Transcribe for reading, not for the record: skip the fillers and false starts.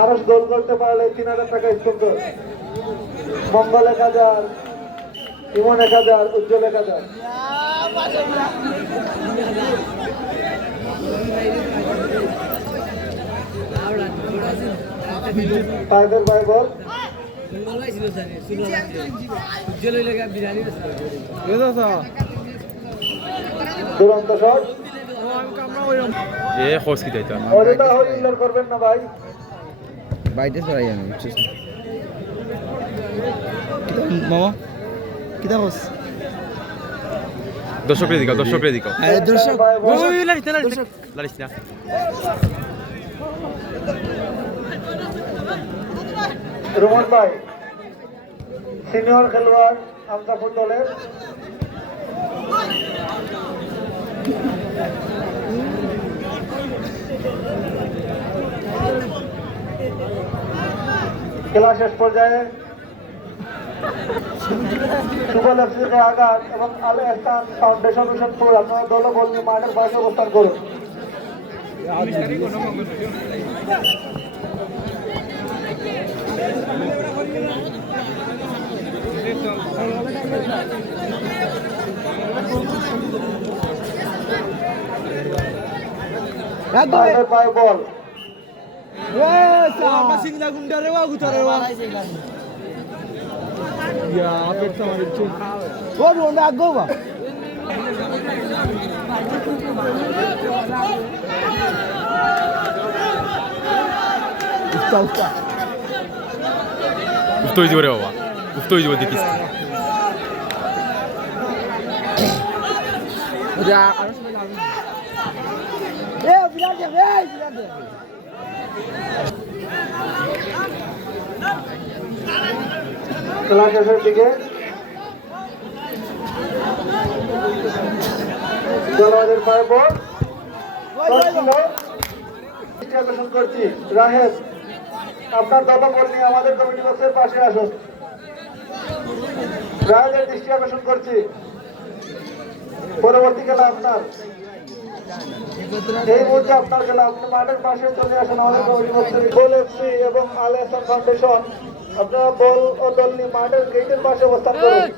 আরস গোল করতে পারলে 3000 টাকা স্পন্সর। মঙ্গল 1000, ইমন 1000, উজ্জ্বল 1000। টাইগার ভাই বল দুরন্ত শট। এ খোঁজ কি তাইতো অযথা হইলার করবেন না ভাই। বাইতে সরাই আমি মামা কিতা হোস দর্শকরে দিকাও দর্শক লারিস না রোমান ভাই সিনিয়র খেলোয়াড় আমজাফর দলের। খেলা শেষ পর্যায়ে সুবল এফসিকে আঘাত এবং আল এহসান ফাউন্ডেশন মিশনপুর আপনারা দল বল নিয়ে মাঠের পাশে অবস্থান করুন। পায় বল উত্তর দিব রে বাবা উত্তর দিব দেখিস খেলা শেষের দিকে জলবাদের পায়ে বল আকর্ষণ করছি। রাহেদ আপনার দল বল নিয়ে আমাদের কমিটি বক্সের পাশে আসুন। রাহেদের দৃষ্টি আকর্ষণ করছি। পরবর্তী খেলা আপনার, এই মুহূর্তে আপনার খেলা। আপনি মাঠের পাশে চলে আসুন আমাদের কমিটি বক্সের। গোল এফসি এবং আল এহসান ফাউন্ডেশন আপনারা বল ও দল নিয়ে মাঠের গেটের পাশে অবস্থান করুন।